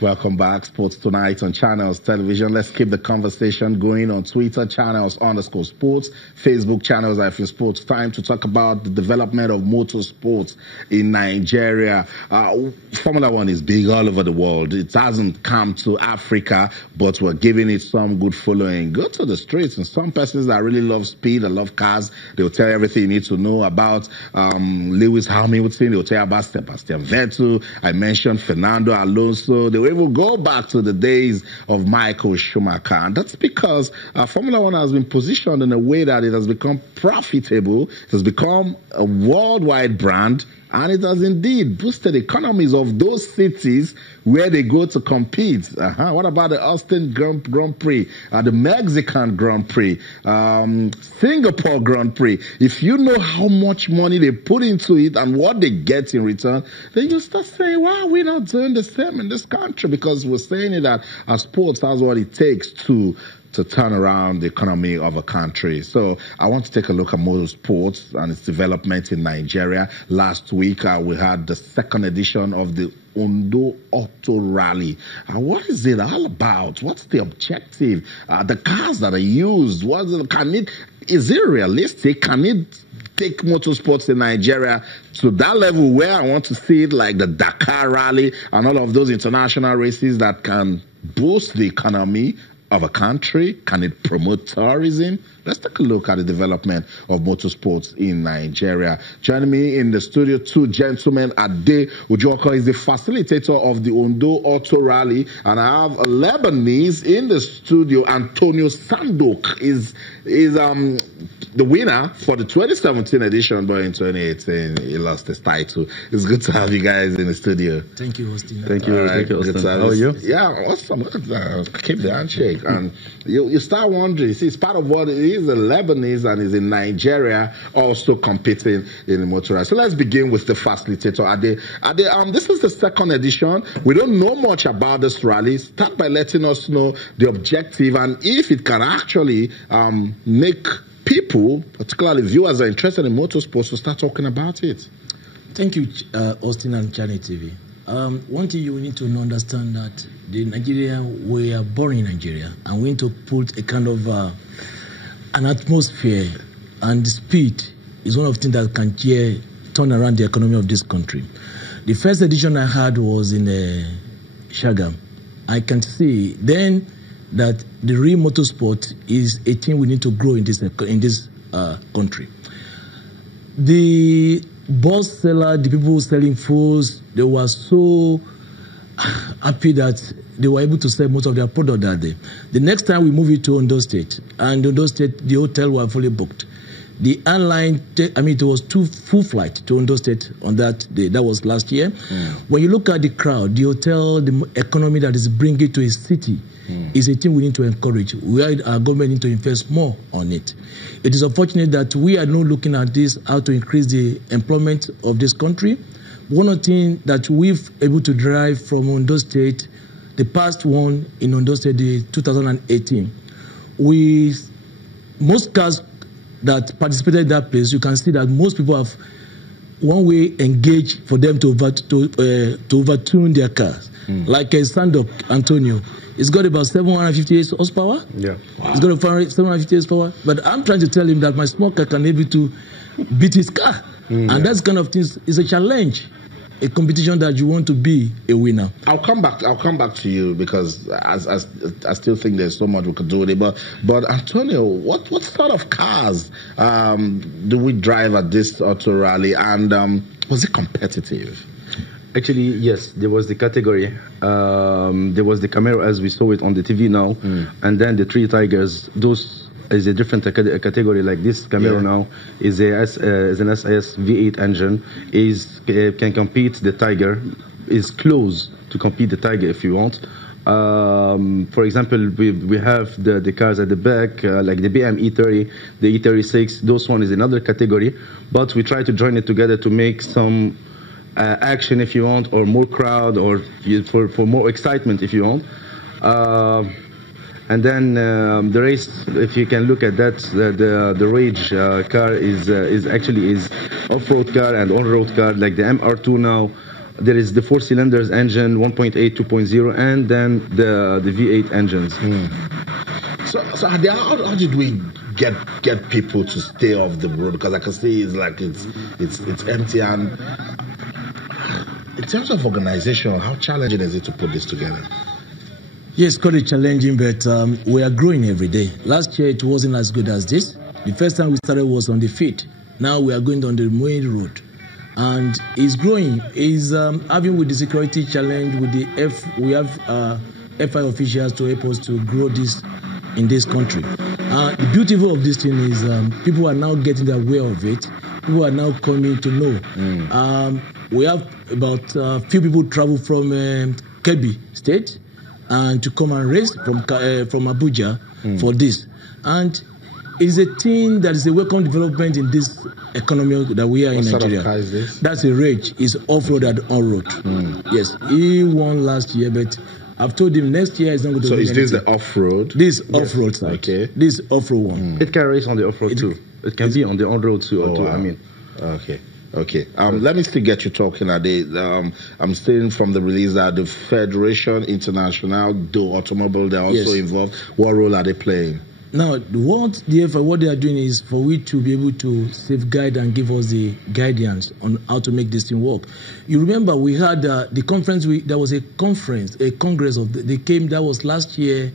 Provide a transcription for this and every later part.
Welcome back. Sports Tonight on Channels Television. Let's keep the conversation going on Twitter, channels_sports, Facebook channels, Sports. Time to talk about the development of motorsports in Nigeria. Formula One is big all over the world. It hasn't come to Africa, but we're giving it some good following. Go to the streets, and some persons that really love speed and love cars, they'll tell you everything you need to know about Lewis Hamilton. They'll tell you about Sebastian Vettel. I mentioned Fernando Alonso. They will even go back to the days of Michael Schumacher. And that's because Formula One has been positioned in a way that it has become profitable. It has become a worldwide brand. And it has indeed boosted economies of those cities where they go to compete. What about the Austin Grand Prix, the Mexican Grand Prix, Singapore Grand Prix? If you know how much money they put into it and what they get in return, then you start saying, why are we not doing the same in this country? Because we're saying that sports has what it takes to turn around the economy of a country. So I want to take a look at motorsports and its development in Nigeria. Last week, we had the second edition of the Ondo Auto Rally. What is it all about? What's the objective? The cars that are used, is it realistic? Can it take motorsports in Nigeria to that level where I want to see it, like the Dakar Rally and all of those international races that can boost the economy of a country? Can it promote tourism? Let's take a look at the development of motorsports in Nigeria. Joining me in the studio, two gentlemen. Ade Ujoko is the facilitator of the Ondo Auto Rally, and I have a Lebanese in the studio. Antonio Sandok is the winner for the 2017 edition, but in 2018 he lost his title. It's good to have you guys in the studio. Thank you, Austin. Thank you, right, thank you, Austin. How are you? Yeah, awesome. Keep the handshake. And you start wondering, see, it's part of what it is. A Lebanese and is in Nigeria, also competing in the motor rally. So let's begin with the facilitator, Ade. This is the second edition. We don't know much about this rally. Start by letting us know the objective and if it can actually make people, particularly viewers, are interested in motorsports, to start talking about it. Thank you, Austin and Channel TV. One thing you need to understand that we are born in Nigeria, and we need to put a kind of an atmosphere, and speed is one of the things that can turn around the economy of this country. The first edition I had was in Shagam. I can see then that the real motorsport is a thing we need to grow in this country. The bus seller, the people selling foods, they were so happy that they were able to sell most of their product that day. The next time we moved it to Ondo State, and Ondo State, the hotel were fully booked. The airline, it was two full flights to Ondo State on that day. That was last year. When you look at the crowd, the hotel, the economy that is bringing to a city is a thing we need to encourage. Our government need to invest more on it. It is unfortunate that we are not looking at this, how to increase the employment of this country. One of the things that we've able to drive from Ondo State, the past one in Ondo State, the 2018, most cars that participated in that place, you can see that most people have one way engaged for them to overtune their cars. Like a Sandok Antonio, it's got about 758 horsepower. Yeah. Wow. It's got about 758 horsepower. But I'm trying to tell him that my small car can be able to beat his car. And that kind of things is a challenge. A competition that you want to be a winner. I'll come back to you because I still think there's so much we could do with it. But Antonio, what sort of cars do we drive at this auto rally, and was it competitive? Actually, yes, there was the category. There was the Camaro as we saw it on the TV now, and then the three Tigers. Those is a different category. Like this Camaro now is an SAS V8 engine. Can compete the Tiger. Is close to compete the Tiger if you want. For example, we have the cars at the back, like the BM E30, the E36. Those one is another category, but we try to join it together to make some action if you want, or more crowd, or for more excitement if you want. And then the race, if you can look at that, the Rage car is actually off-road car and on-road car, like the MR2 now. There is the 4 cylinders engine, 1.8, 2.0, and then the V8 engines. So how did we get people to stay off the road? Because I can see it's like it's empty. And in terms of organization, how challenging is it to put this together? Yes, quite challenging, but we are growing every day. Last year it wasn't as good as this. The first time we started was on the field. Now we are going on the main road, and it's growing. It's having with the security challenge with the we have FI officials to help us to grow this in this country. The beautiful of this thing is people are now getting aware of it. People are now coming to know. We have about few people travel from Kebbi State and to come and race from Abuja for this. And it is a thing that is a welcome development in this economy that we are in Nigeria. What sort of car is this? That's a Rage. It's off-road and on-road. Yes, he won last year, but I've told him next year is not going to So win is this anything. the off-road? This off-road side. Okay. This off-road one. It can race on the off-road too. It can be on the on-road too. Oh, wow. I mean. Okay. Let me still get you talking. I'm seeing from the release that the Federation International do Automobile, they're also involved. What role are they playing? Now, what they are doing is for we to be able to safeguard and give us the guidance on how to make this thing work. You remember we had the conference. There was a conference, a congress they came. That was last year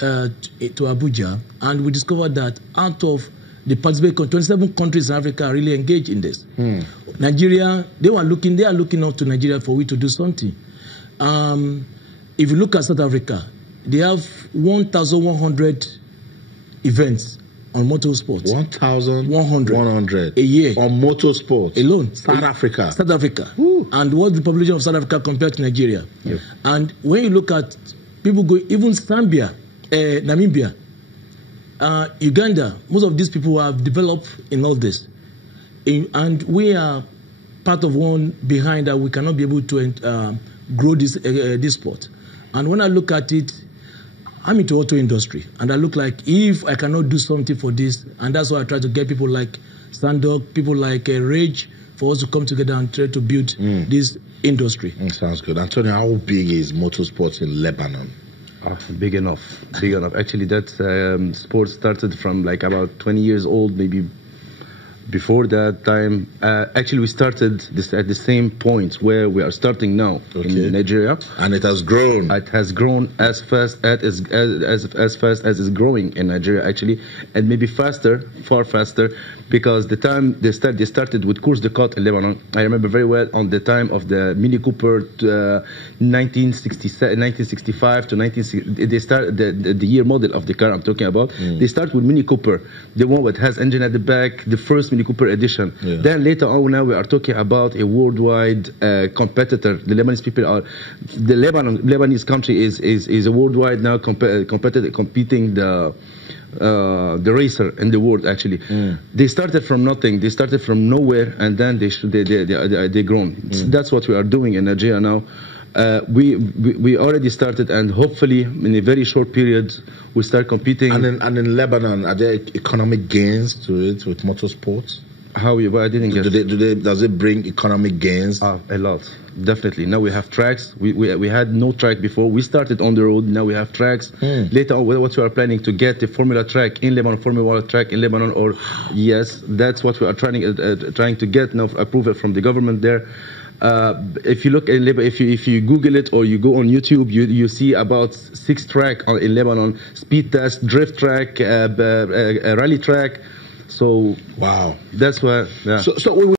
to Abuja, and we discovered that out of the participating 27 countries in Africa are really engaged in this. Nigeria, they are looking up to Nigeria for we to do something. If you look at South Africa, they have 1,100 events on motorsports. 1,100 a year on motorsports alone. South Africa. And what's the population of South Africa compared to Nigeria? And when you look at people go, even Zambia, Namibia, Uganda, most of these people have developed in all this. And we are part of one behind that we cannot be able to grow this sport. And when I look at it, I'm into auto industry, and I look like if I cannot do something for this, and that's why I try to get people like Sandok, people like Rage, for us to come together and try to build this industry. Sounds good. Antonio, how big is motorsports in Lebanon? Big enough. Actually, that sport started from like about 20 years old, maybe before that time. Actually, we started this at the same point where we are starting now in Nigeria, and it has grown. It has grown as fast as fast as it's growing in Nigeria, actually, and maybe faster, far faster, because the time they started with course de côte in Lebanon. I remember very well on the time of the Mini Cooper, 1965 to 1960. They start the year model of the car I'm talking about. They start with Mini Cooper, the one that has engine at the back, the first Mini Cooper edition. Then later on, now we are talking about a worldwide competitor. The Lebanese people are the Lebanese country is a worldwide now competing the racer in the world. Actually, they started from nothing. They started from nowhere, and then they grown. That's what we are doing in Nigeria now. We already started, and hopefully in a very short period we start competing. And in Lebanon, are there economic gains to it with motorsports? I didn't get. Does it bring economic gains? A lot, definitely. Now we have tracks. We had no track before. We started on the road. Now we have tracks. Later on, what we are planning to get the Formula track in Lebanon, Formula track in Lebanon, or yes, that's what we are trying to get now approval from the government there. If you look in Lebanon, if you Google it or you go on YouTube, you see about 6 tracks in Lebanon: speed test, drift track, rally track. So wow, that's why. Yeah. So we